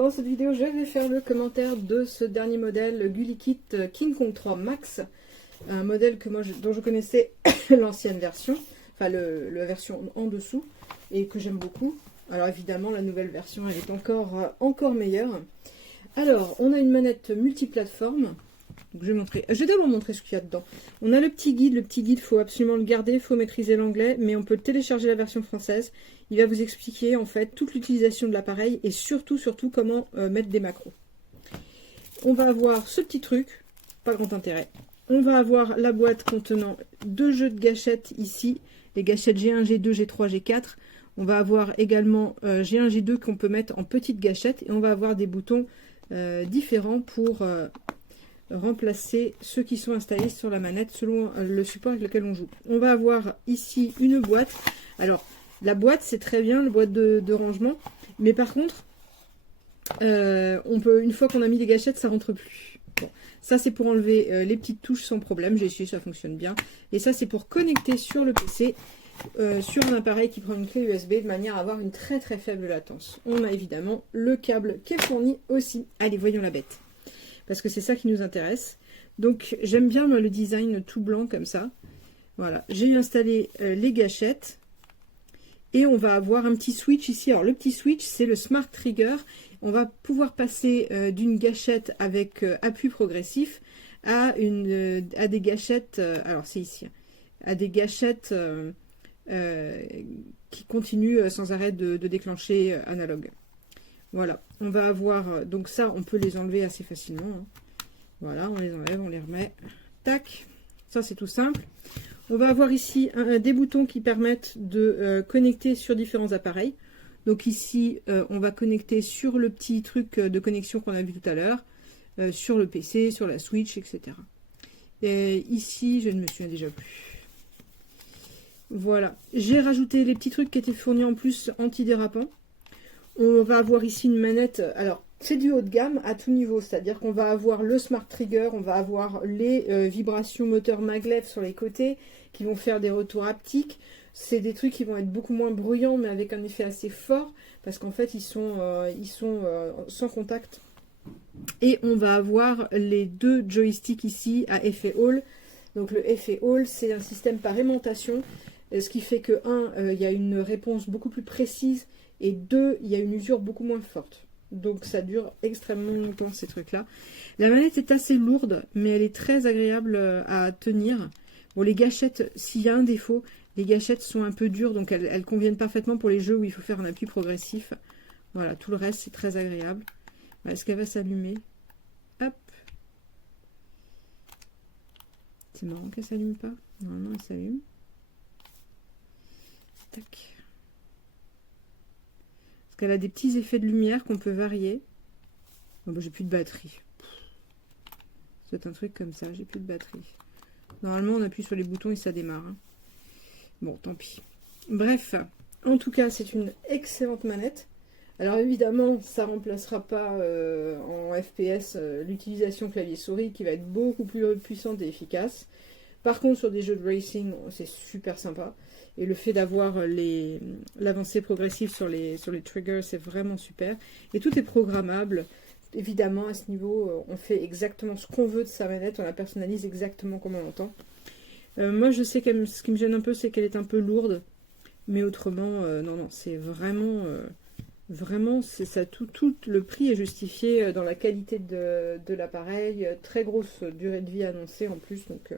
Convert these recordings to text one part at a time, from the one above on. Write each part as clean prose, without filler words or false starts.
dans cette vidéo, je vais faire le commentaire de ce dernier modèle, le GuliKit King Kong 3 Max. Un modèle que dont je connaissais l'ancienne version, enfin la version en dessous, et que j'aime beaucoup. Alors évidemment, la nouvelle version, elle est encore meilleure. Alors, on a une manette multiplateforme. Donc, je vais d'abord montrer ce qu'il y a dedans. On a le petit guide, il faut absolument le garder, il faut maîtriser l'anglais, mais on peut télécharger la version française. Il va vous expliquer en fait toute l'utilisation de l'appareil et surtout comment mettre des macros. On va avoir ce petit truc, pas grand intérêt. On va avoir la boîte contenant deux jeux de gâchettes ici, les gâchettes G1, G2, G3, G4. On va avoir également G1, G2 qu'on peut mettre en petites gâchettes et on va avoir des boutons différents pour remplacer ceux qui sont installés sur la manette selon le support avec lequel on joue. On va avoir ici une boîte. Alors, la boîte, c'est très bien, la boîte de rangement. Mais par contre, une fois qu'on a mis les gâchettes, ça rentre plus. Bon, ça, c'est pour enlever les petites touches sans problème. J'ai essayé, ça fonctionne bien. Et ça, c'est pour connecter sur le PC, sur un appareil qui prend une clé USB, de manière à avoir une très très faible latence. On a évidemment le câble qui est fourni aussi. Allez, voyons la bête. Parce que c'est ça qui nous intéresse. Donc j'aime bien moi, le design tout blanc comme ça. Voilà, j'ai installé les gâchettes. Et on va avoir un petit switch ici. Alors le petit switch, c'est le Smart Trigger. On va pouvoir passer d'une gâchette avec appui progressif à des gâchettes, alors c'est ici, à des gâchettes qui continuent sans arrêt de déclencher analogue. Voilà, on va avoir, donc ça, on peut les enlever assez facilement. Hein. Voilà, on les enlève, on les remet. Tac, ça c'est tout simple. On va avoir ici des boutons qui permettent de connecter sur différents appareils. Donc ici, on va connecter sur le petit truc de connexion qu'on a vu tout à l'heure, sur le PC, sur la Switch, etc. Et ici, je ne me souviens déjà plus. Voilà, j'ai rajouté les petits trucs qui étaient fournis en plus antidérapants. On va avoir ici une manette, alors c'est du haut de gamme à tout niveau, c'est-à-dire qu'on va avoir le Smart Trigger, on va avoir les vibrations moteurs maglev sur les côtés qui vont faire des retours haptiques. C'est des trucs qui vont être beaucoup moins bruyants mais avec un effet assez fort parce qu'en fait ils sont sans contact. Et on va avoir les deux joysticks ici à effet Hall. Donc le effet Hall, c'est un système par aimantation, ce qui fait que il y a une réponse beaucoup plus précise. Et 2, il y a une usure beaucoup moins forte. Donc ça dure extrêmement longtemps ces trucs-là. La manette est assez lourde, mais elle est très agréable à tenir. Bon, les gâchettes, s'il y a un défaut, les gâchettes sont un peu dures, donc elles conviennent parfaitement pour les jeux où il faut faire un appui progressif. Voilà, tout le reste, c'est très agréable. Est-ce qu'elle va s'allumer? Hop. C'est marrant qu'elle ne s'allume pas. Normalement, elle s'allume. Tac. Elle a des petits effets de lumière qu'on peut varier. Oh bah, j'ai plus de batterie. C'est un truc comme ça, j'ai plus de batterie. Normalement, on appuie sur les boutons et ça démarre. Hein. Bon, tant pis. Bref, en tout cas, c'est une excellente manette. Alors évidemment, ça ne remplacera pas en FPS l'utilisation clavier-souris qui va être beaucoup plus puissante et efficace. Par contre, sur des jeux de racing, c'est super sympa. Et le fait d'avoir l'avancée progressive sur les triggers, c'est vraiment super. Et tout est programmable. Évidemment, à ce niveau, on fait exactement ce qu'on veut de sa manette. On la personnalise exactement comme on l'entend. Moi, je sais que ce qui me gêne un peu, c'est qu'elle est un peu lourde. Mais autrement, non, c'est vraiment... Vraiment, c'est ça, tout le prix est justifié dans la qualité de l'appareil. Très grosse durée de vie annoncée en plus. Donc,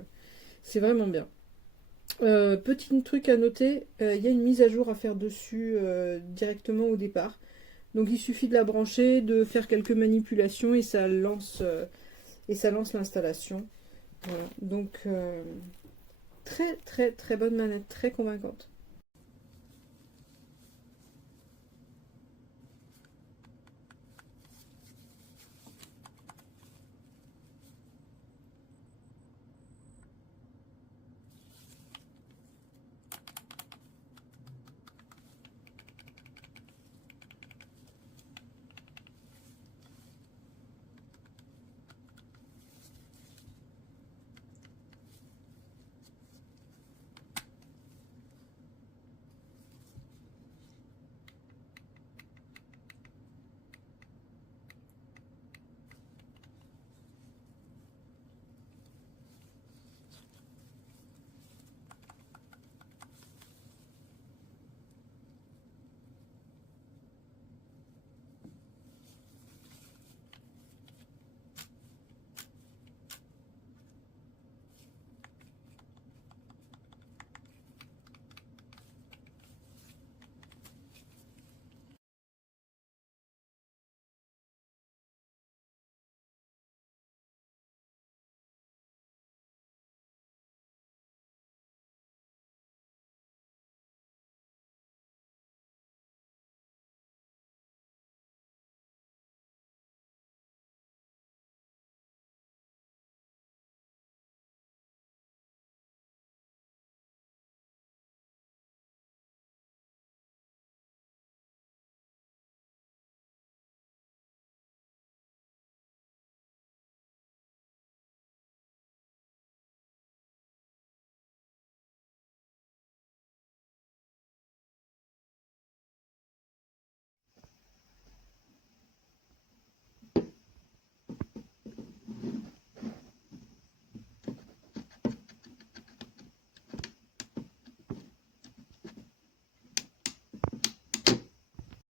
c'est vraiment bien. Petit truc à noter, il y a une mise à jour à faire dessus directement au départ. Donc il suffit de la brancher, de faire quelques manipulations et ça lance l'installation. Voilà. Donc très très très bonne manette, très convaincante.